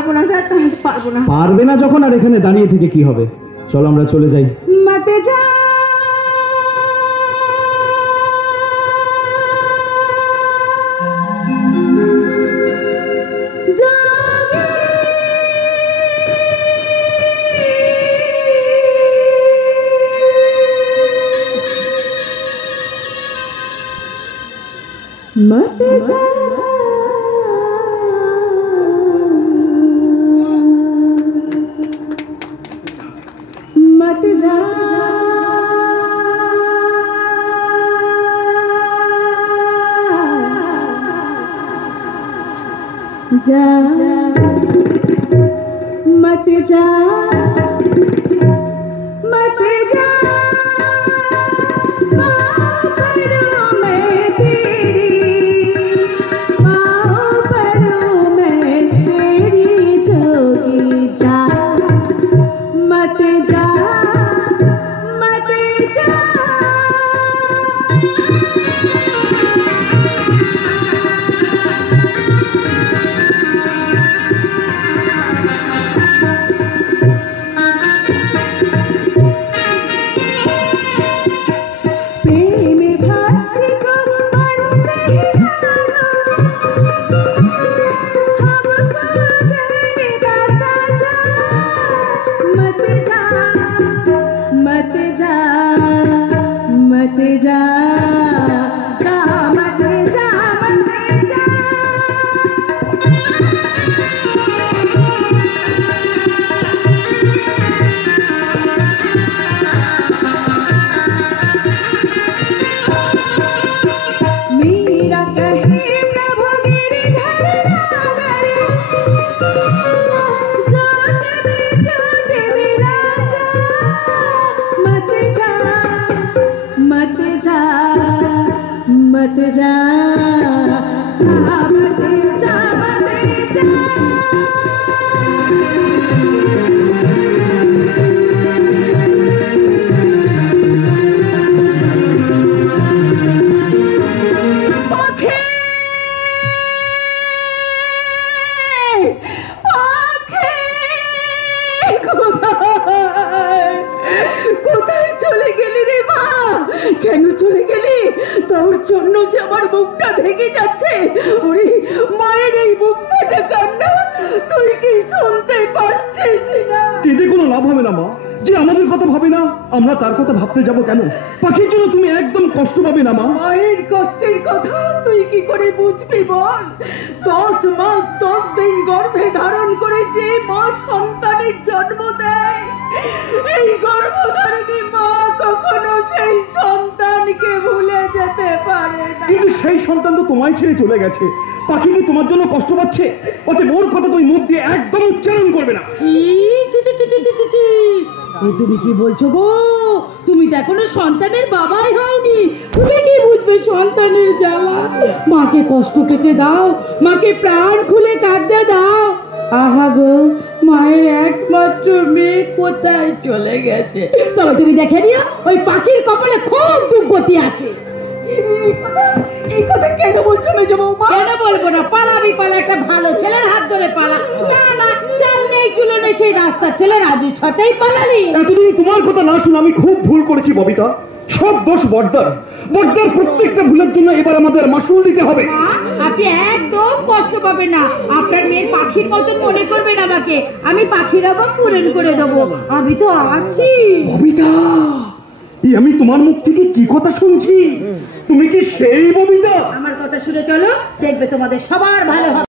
পারবো না দাদা, আমি পারবো না। পারবে না যখন আর এখানে দাঁড়িয়ে থেকে কি হবে? চলো আমরা চলে যাই। মতে যা मत जा मत जा जा मत जा मत जा কেন চলে গেলি? তোর জন্য যে আমার বুকটা ভেঙে যাচ্ছে। ওরে মায়ের এই বুক ফাটা কান্না তুই কি শুনতে পাচ্ছিস না? কেঁদে কোনো লাভ হবে না মা। যে আমাদের কথা ভাবে না, আমরা তার কথা ভাবতে যাব কেন? পাখির জন্য তুমি একদম কষ্ট পাবে না মা। মায়ের কষ্টের কথা তুই কি করে বুঝবি বল? 10 মাস 10 দিন গর্ভে ধারণ করে যে মা সন্তানের জন্ম দেয়, এই গর্ভধারিণী মা কখনো সেই সন্তানকে ভুলে যেতে পারে না। কিন্তু সেই সন্তান তো তোমায় ছেড়ে চলে গেছে। পাখি কি তোমার জন্য কষ্ট পাচ্ছে? ওতে ওর কথা তুমি মুখ দিয়ে একদম উচ্চারণ করবে না। তুমি কি বলছো গো? তুমি তো এখনো সন্তানের বাবাই হওনি, তুমি কি বুঝবে সন্তানের জ্বালা? মাকে কষ্ট পেতে দাও, মাকে প্রাণ খুলে কাঁদতে দাও। আহা গো, মায়ের একমাত্র মেয়ে কোথায় চলে গেছে? তবে তুমি দেখে নিও, ওই পাখির কপালে খুব দুর্গতি আছে। এই কথা কেন বলছো মেজো বৌমা? কেন বলবো না? পালাবি পালা, একটা ভালো ছেলের হাত ধরে পালা। না না, চাল নেই চুলো নেই, সেই রাস্তার ছেলে রাজুর সাথেই পালালি। এতদিন তোমার কথা না শুনে আমি খুব ভুল করেছি ববিতা। সব দোষ বড়দার। বড়দার প্রত্যেকটা ভুলের জন্য এবার আমাদের মাসুল দিতে হবে। আপনি একদম কষ্ট পাবেন না। আপনার মেয়ে পাখির মতন মনে করবেন আমাকে। আমি পাখির অভাব পূরণ করে দেবো, আমি তো আছি। ববিতা, আমি তোমার মুখ থেকে কি কথা শুনছি? তুমি কি সেই ববিতা? আমার কথা শুনে চলো, দেখবে তোমাদের সবার ভালো হবে।